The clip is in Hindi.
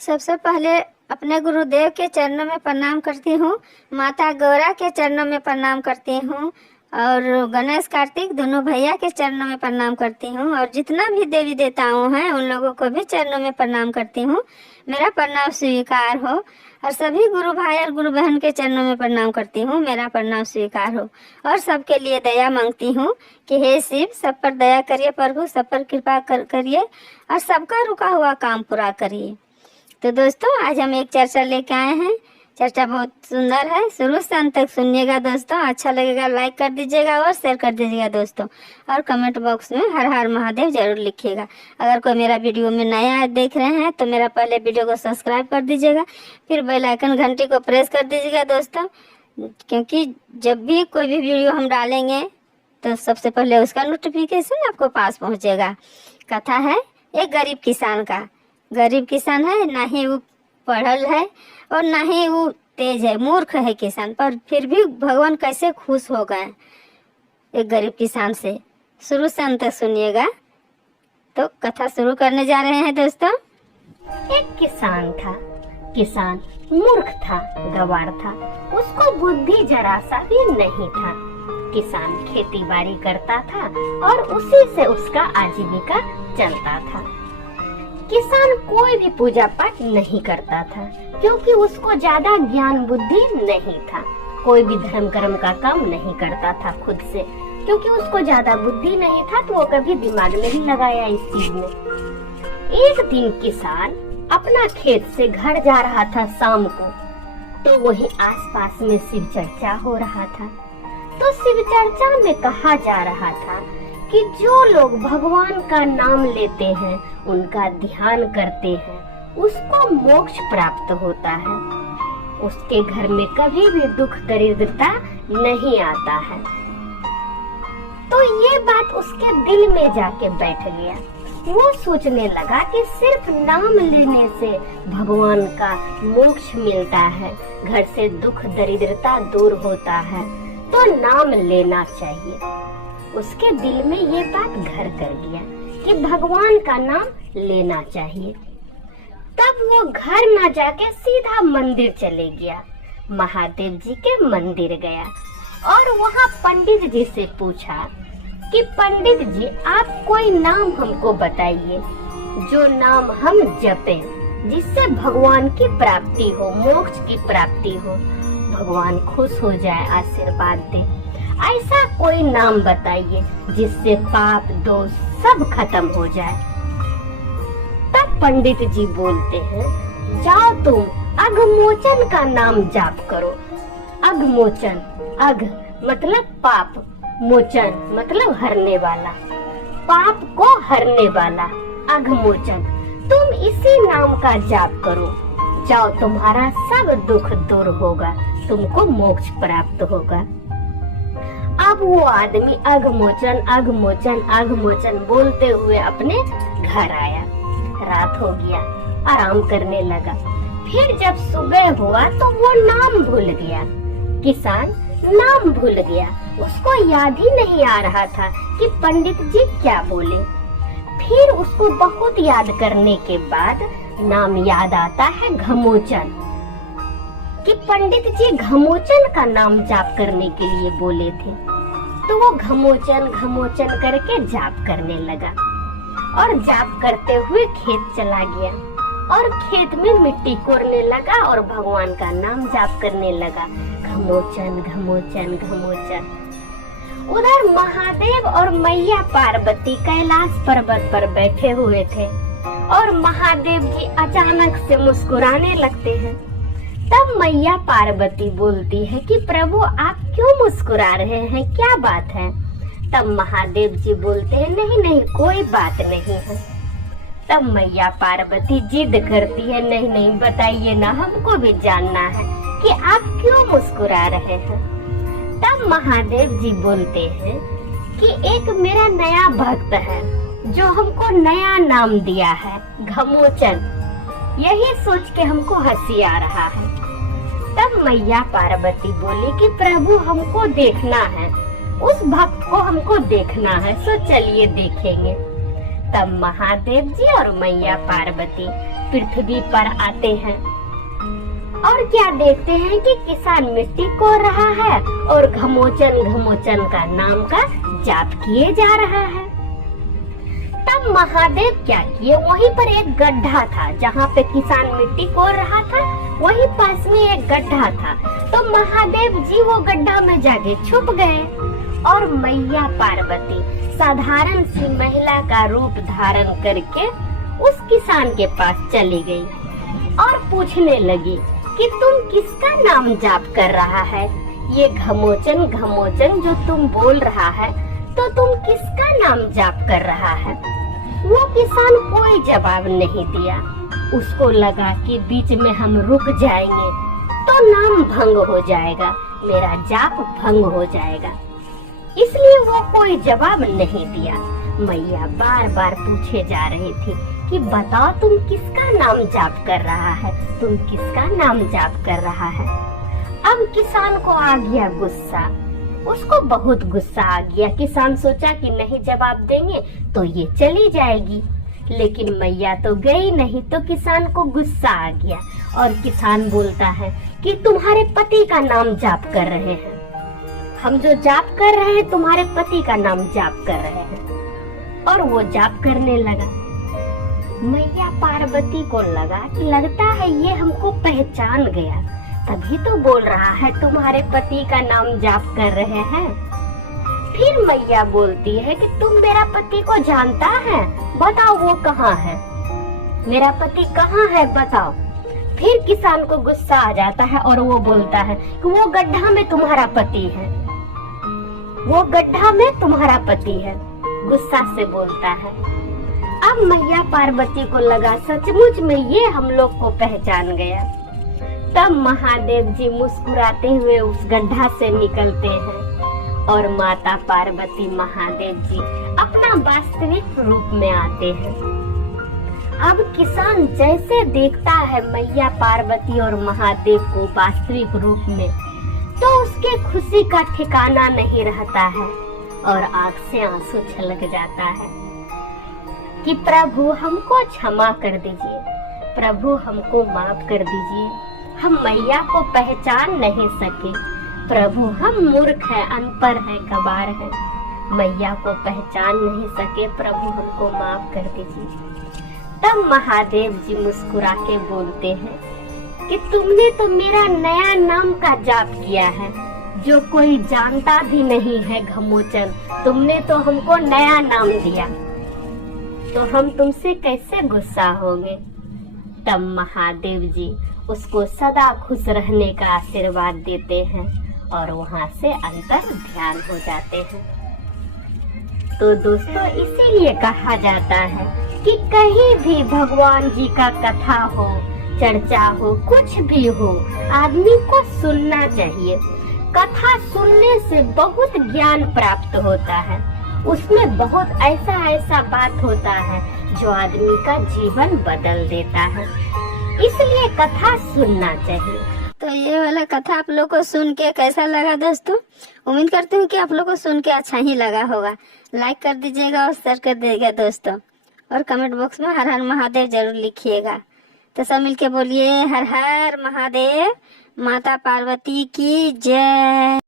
सबसे पहले अपने गुरुदेव के चरणों में प्रणाम करती हूँ, माता गौरा के चरणों में प्रणाम करती हूँ और गणेश कार्तिक दोनों भैया के चरणों में प्रणाम करती हूँ और जितना भी देवी देवताओं हैं उन लोगों को भी चरणों में प्रणाम करती हूँ। मेरा प्रणाम स्वीकार हो। और सभी गुरु भाई और गुरु बहन के चरणों में प्रणाम करती हूँ, मेरा प्रणाम स्वीकार हो। और सबके लिए दया मांगती हूँ कि हे शिव, सब पर दया करिए प्रभु, सब पर कृपा करिए और सबका रुका हुआ काम पूरा करिए। तो दोस्तों, आज हम एक चर्चा लेके आए हैं। चर्चा बहुत सुंदर है, शुरू से अंत तक सुनिएगा दोस्तों। अच्छा लगेगा लाइक कर दीजिएगा और शेयर कर दीजिएगा दोस्तों, और कमेंट बॉक्स में हर हर महादेव जरूर लिखिएगा। अगर कोई मेरा वीडियो में नया देख रहे हैं तो मेरा पहले वीडियो को सब्सक्राइब कर दीजिएगा, फिर बेल आइकन घंटी को प्रेस कर दीजिएगा दोस्तों, क्योंकि जब भी कोई भी वीडियो हम डालेंगे तो सबसे पहले उसका नोटिफिकेशन आपको पास पहुँचेगा। कथा है एक गरीब किसान का। गरीब किसान है, ना ही वो पढ़ल है और ना ही वो तेज है, मूर्ख है किसान, पर फिर भी भगवान कैसे खुश हो गए एक गरीब किसान से। शुरू से अंत तक सुनिएगा। तो कथा शुरू करने जा रहे हैं दोस्तों। एक किसान था। किसान मूर्ख था, गंवार था, उसको बुद्धि जरा सा भी नहीं था। किसान खेती बाड़ी करता था और उसी से उसका आजीविका चलता था। किसान कोई भी पूजा पाठ नहीं करता था, क्योंकि उसको ज्यादा ज्ञान बुद्धि नहीं था। कोई भी धर्म कर्म का काम नहीं करता था खुद से, क्योंकि उसको ज्यादा बुद्धि नहीं था, तो वो कभी दिमाग नहीं लगाया इस चीज में। एक दिन किसान अपना खेत से घर जा रहा था शाम को, तो वही आसपास में शिव चर्चा हो रहा था। तो शिव चर्चा में कहा जा रहा था कि जो लोग भगवान का नाम लेते हैं, उनका ध्यान करते हैं, उसको मोक्ष प्राप्त होता है। उसके घर में कभी भी दुख दरिद्रता नहीं आता है। तो ये बात उसके दिल में जाके बैठ गया। वो सोचने लगा कि सिर्फ नाम लेने से भगवान का मोक्ष मिलता है, घर से दुख दरिद्रता दूर होता है, तो नाम लेना चाहिए। उसके दिल में ये बात घर कर गया कि भगवान का नाम लेना चाहिए। तब वो घर ना जाके सीधा मंदिर चले गया, महादेव जी के मंदिर गया और वहाँ पंडित जी से पूछा कि पंडित जी, आप कोई नाम हमको बताइए, जो नाम हम जपें, जिससे भगवान की प्राप्ति हो, मोक्ष की प्राप्ति हो, भगवान खुश हो जाए, आशीर्वाद दे। ऐसा कोई नाम बताइए जिससे पाप दोष सब खत्म हो जाए। तब पंडित जी बोलते हैं, जाओ तुम अघमोचन का नाम जाप करो। अघमोचन, अघ मतलब पाप, मोचन मतलब हरने वाला, पाप को हरने वाला, अघमोचन। तुम इसी नाम का जाप करो, जाओ तुम्हारा सब दुख दूर होगा, तुमको मोक्ष प्राप्त होगा। अब वो आदमी अघमोचन अघमोचन अघमोचन बोलते हुए अपने घर आया। रात हो गया, आराम करने लगा। फिर जब सुबह हुआ तो वो नाम भूल गया। किसान नाम भूल गया, उसको याद ही नहीं आ रहा था कि पंडित जी क्या बोले। फिर उसको बहुत याद करने के बाद नाम याद आता है घमोचन, कि पंडित जी घमोचन का नाम जाप करने के लिए बोले थे। तो वो घमोचन घमोचन करके जाप करने लगा और जाप करते हुए खेत चला गया और खेत में मिट्टी कोड़ने लगा और भगवान का नाम जाप करने लगा, घमोचन घमोचन घमोचन। उधर महादेव और मैया पार्वती कैलाश पर्वत पर बैठे हुए थे और महादेव जी अचानक से मुस्कुराने लगते हैं। तब मैया पार्वती बोलती है कि प्रभु, आप क्यों मुस्कुरा रहे हैं, क्या बात है? तब महादेव जी बोलते हैं, नहीं नहीं कोई बात नहीं है। तब मैया पार्वती जिद करती है, नहीं नहीं बताइए ना, हमको भी जानना है कि आप क्यों मुस्कुरा रहे हैं। तब महादेव जी बोलते हैं कि एक मेरा नया भक्त है जो हमको नया नाम दिया है, घमोचन। यही सोच के हमको हंसी आ रहा है। तब मैया पार्वती बोली कि प्रभु, हमको देखना है, उस भक्त को हमको देखना है, सो चलिए देखेंगे। तब महादेव जी और मैया पार्वती पृथ्वी पर आते हैं और क्या देखते हैं कि किसान मिट्टी कोड़ रहा है और घमोचन घमोचन का नाम का जाप किए जा रहा है। तब महादेव क्या किए, वहीं पर एक गड्ढा था जहाँ पे किसान मिट्टी कोड़ रहा था, वहीं पास में एक गड्ढा था। तो महादेव जी वो गड्ढा में जाके छुप गए और मैया पार्वती साधारण सी महिला का रूप धारण करके उस किसान के पास चली गई और पूछने लगी कि तुम किसका नाम जाप कर रहा है, ये घमोचन घमोचन जो तुम बोल रहा है तो तुम किसका नाम जाप कर रहा है। वो किसान कोई जवाब नहीं दिया। उसको लगा कि बीच में हम रुक जाएंगे तो नाम भंग हो जाएगा, मेरा जाप भंग हो जाएगा, इसलिए वो कोई जवाब नहीं दिया। मैया बार बार पूछे जा रही थी कि बताओ तुम किसका नाम जाप कर रहा है, तुम किसका नाम जाप कर रहा है। अब किसान को आ गया गुस्सा, उसको बहुत गुस्सा आ गया। किसान सोचा कि नहीं जवाब देंगे तो ये चली जाएगी, लेकिन मैया तो गई नहीं, तो किसान को गुस्सा आ गया और किसान बोलता है कि तुम्हारे पति का नाम जाप कर रहे हैं, हम जो जाप कर रहे हैं तुम्हारे पति का नाम जाप कर रहे हैं। और वो जाप करने लगा। मैया पार्वती को लगा कि लगता है ये हमको पहचान गया, तभी तो बोल रहा है तुम्हारे पति का नाम जाप कर रहे हैं। फिर मैया बोलती है कि तुम मेरा पति को जानता है, बताओ वो कहाँ है, मेरा पति कहाँ है बताओ। फिर किसान को गुस्सा आ जाता है और वो बोलता है कि वो गड्ढा में तुम्हारा पति है, वो गड्ढा में तुम्हारा पति है, गुस्सा से बोलता है। अब मैया पार्वती को लगा सचमुच में ये हम लोग को पहचान गया। तब महादेव जी मुस्कुराते हुए उस गड्ढा से निकलते हैं और माता पार्वती महादेव जी अपना वास्तविक रूप में आते हैं। अब किसान जैसे देखता है मैया पार्वती और महादेव को वास्तविक रूप में, तो उसके खुशी का ठिकाना नहीं रहता है और आंख से आंसू छलक जाता है कि प्रभु हमको क्षमा कर दीजिए, प्रभु हमको माफ कर दीजिए, हम मैया को पहचान नहीं सके, प्रभु हम मूर्ख हैं, अनपढ़ हैं, कबार हैं, मैया को पहचान नहीं सके, प्रभु हमको माफ कर दीजिए। तब महादेव जी मुस्कुरा के बोलते हैं कि तुमने तो मेरा नया नाम का जाप किया है, जो कोई जानता भी नहीं है घमोचन, तुमने तो हमको नया नाम दिया, तो हम तुमसे कैसे गुस्सा होंगे। तब महादेव जी उसको सदा खुश रहने का आशीर्वाद देते हैं और वहाँ से अंतर ध्यान हो जाते हैं। तो दोस्तों इसीलिए कहा जाता है कि कहीं भी भगवान जी का कथा हो, चर्चा हो, कुछ भी हो, आदमी को सुनना चाहिए। कथा सुनने से बहुत ज्ञान प्राप्त होता है, उसमें बहुत ऐसा बात होता है जो आदमी का जीवन बदल देता है, इसलिए कथा सुनना चाहिए। तो ये वाला कथा आप लोग को सुन के कैसा लगा दोस्तों? उम्मीद करती हूँ कि आप लोग को सुन के अच्छा ही लगा होगा। लाइक कर दीजिएगा और शेयर कर दीजिएगा दोस्तों, और कमेंट बॉक्स में हर हर महादेव जरूर लिखिएगा। तो सब मिलके बोलिए हर हर महादेव, माता पार्वती की जय।